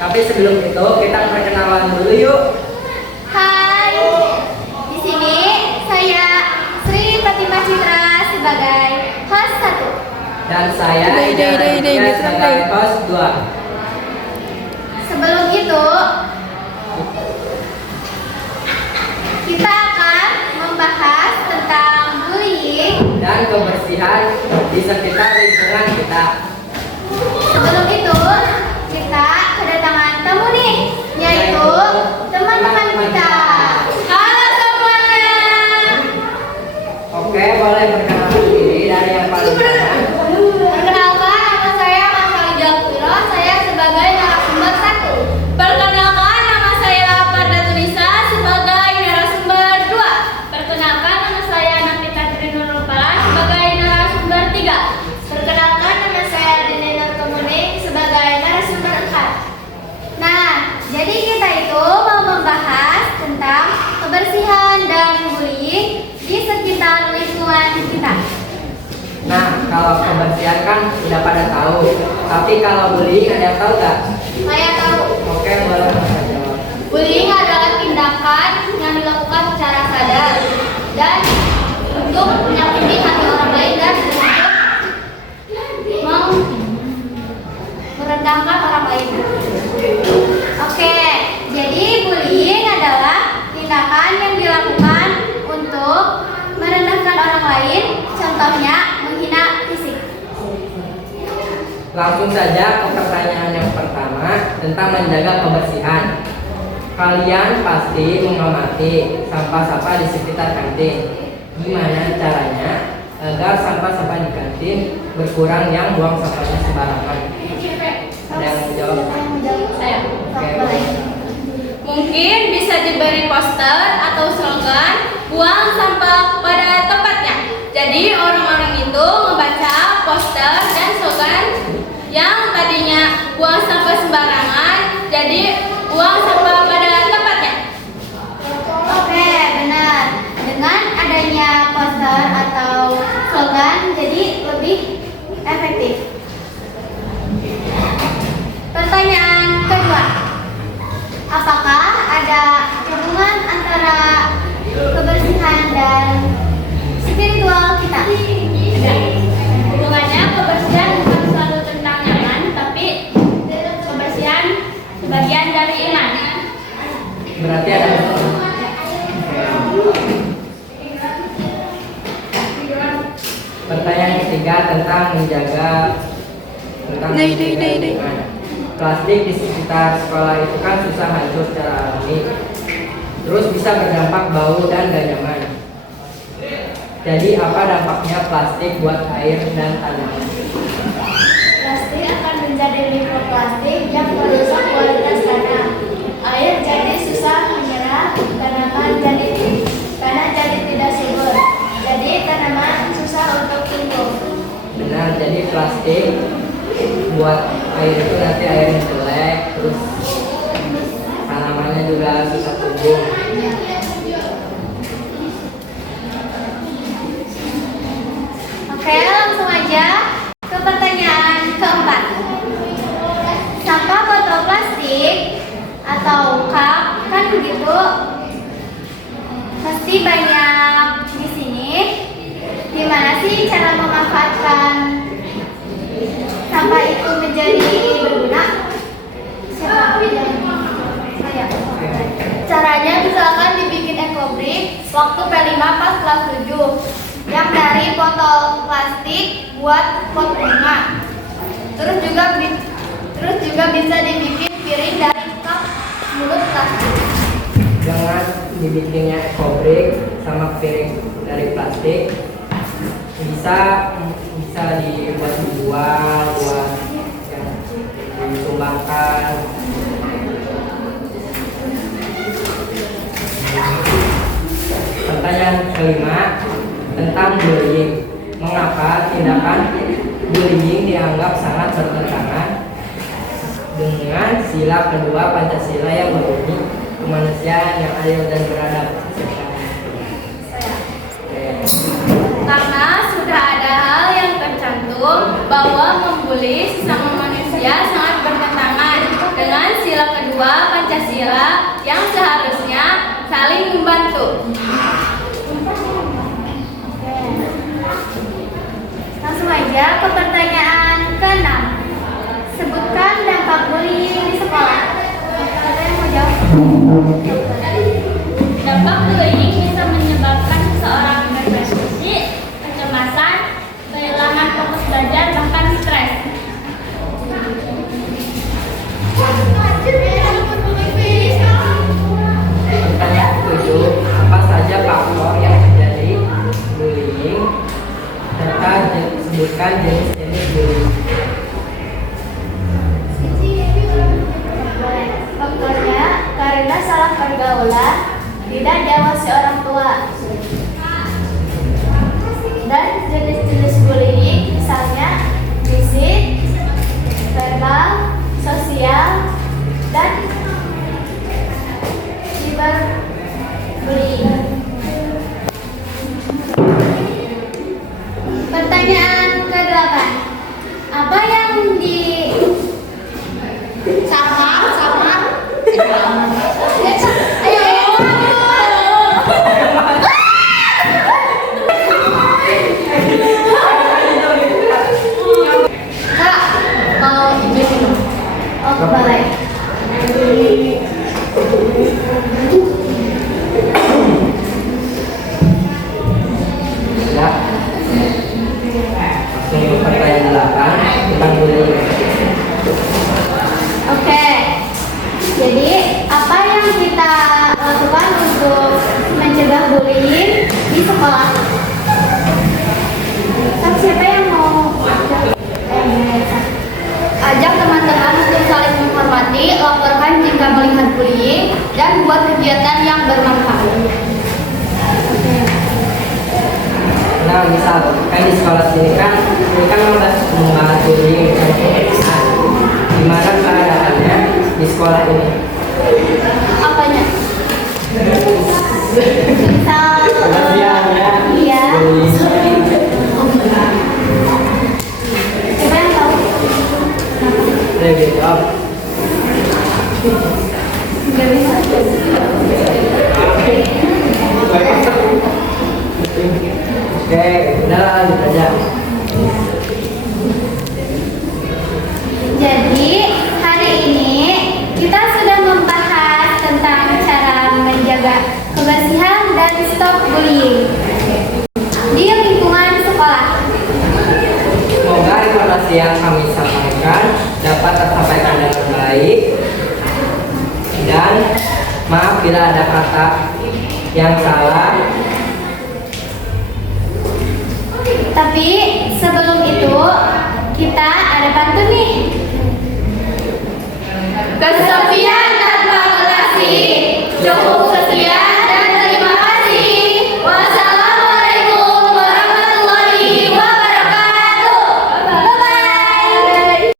Tapi sebelum itu kita perkenalan dulu yuk. Hai, di sini saya Sri Fatimah Citra sebagai host 1. Dan saya sebagai host 2. Sebelum itu, kita akan membahas tentang bullying Dan kebersihan di sekitar lingkungan kita. Sebelum itu, kita kedatangan tamu nih, yaitu teman-teman kita. Halo semuanya. Oke, boleh perkenalan diri dari yang paling kanan. Perkenalkan, nama saya Masal Jalpiro, saya sebagai narasumber 1. Perkenalkan, nama saya Pardatunisa sebagai narasumber 2. Perkenalkan, nama saya Nafita Trinurul Pala sebagai narasumber 3. Perkenalkan, nama saya Deni Nurkemuning sebagai narasumber 4. Nah, jadi kita itu mau membahas tentang kebersihan dan bullying di sekitar lingkungan kita. Nah, kalau kebersihan kan udah pada tahu. Tapi kalau bullying ada yang tahu nggak? Saya tahu. Oke, boleh Mas jawab. Bullying adalah tindakan yang dilakukan secara sadar dan untuk menyakiti hati orang lain dan merendahkan orang lain. Oke, jadi bullying adalah tindakan yang dilakukan untuk merendahkan orang lain, contohnya menghina fisik. Langsung saja ke pertanyaan yang pertama tentang menjaga kebersihan. Kalian pasti mengamati sampah-sampah di sekitar kantin. Gimana caranya agar sampah-sampah di kantin berkurang yang buang sampahnya sembarangan? Ada yang mau jawab? Saya. Oke. Mungkin bisa diberi poster atau slogan buang sampah pada tempatnya. Jadi orang-orang itu membaca poster dan slogan yang tadinya buang sampah sembarangan jadi buang sampah pada tempatnya. Oke, benar. Dengan adanya poster atau slogan jadi lebih efektif. Pertanyaan kedua. Apakah ada hubungan antara kebersihan dan spiritual kita? Ada. Hubungannya kebersihan bukan selalu tentang nyaman, tapi kebersihan sebagian dari iman. Berarti ada pertanyaan ketiga tentang menjaga lingkungan. Plastik di sekitar sekolah itu kan susah hancur secara alami, terus bisa berdampak bau dan gak nyaman. Jadi apa dampaknya plastik buat air dan tanaman? Plastik akan menjadi mikroplastik yang merusak kualitas tanah. Air jadi susah menyerap, tanaman jadi tidak subur. Jadi tanaman susah untuk tumbuh. Benar, jadi plastik buat air itu nanti airnya jelek, terus tanamannya juga susah tumbuh. Oke, langsung aja ke pertanyaan keempat. Sampah botol plastik atau cup kan begitu pasti banyak di sini. Gimana sih cara memanfaatkan sampah itu menjadi berguna? Siapa yang saya? Caranya misalkan dibikin ekobrik waktu P5 pas kelas 7 yang dari botol plastik buat pot bunga. Terus juga bisa dibikin piring dari cup mulut plastik. Jangan dibikinnya ekobrik sama piring dari plastik. Bisa dibuat dijual, buat yang disumbangkan. Pertanyaan kelima tentang bullying. Mengapa tindakan bullying dianggap sangat bertentangan dengan sila kedua Pancasila yang berbunyi kemanusiaan yang adil dan beradab? Karena sudah ada hal yang tercantum bahwa membuli sesama manusia sangat bertentangan dengan sila mahasiswa Pancasila yang seharusnya saling membantu. Langsung aja ke pertanyaan ke-6. Sebutkan dampak bullying di sekolah. Ada yang mau jawab? Dampak bullying bisa menyebabkan seseorang berdepresi, kecemasan, kehilangan fokus belajar, bahkan stres. Pertanyaan 7. Apa saja faktor yang terjadi bullying? Serta sebutkan jenis-jenis bullying. Faktornya karena salah pergaulan, tidak diawasi orang tua. Dan jenis-jenis bullying misalnya fisik, verbal, sosial, dan cyberbullying. Pertanyaan ke-8. Apa yang di sama? Ayo. Kak, mau izin dulu. Oh, ke balai. Ya. Langsung ke pertanyaan 8 tentang bullying. Oke. Jadi, apa yang kita lakukan untuk mencegah bullying di sekolah? Kan siapa yang mau ajak teman-teman untuk saling menghormati, laporkan jika melihat bullying, dan buat kegiatan yang bermanfaat. Nah, misal kan di sekolah sini kan membahas bullying dan penghinaan. Gimana keadaannya di sekolah ini? Apanya? Misal, iya. Siapa yang tahu? Lebih jawab. Nggak bisa. Oke, udah lanjut aja. Jadi, hari ini kita sudah membahas tentang cara menjaga kebersihan dan stop bullying di lingkungan sekolah. Semoga informasi yang kami sampaikan dapat tersampaikan dengan baik, dan maaf bila ada kata yang salah. Tapi sebelum itu kita ada pantun nih.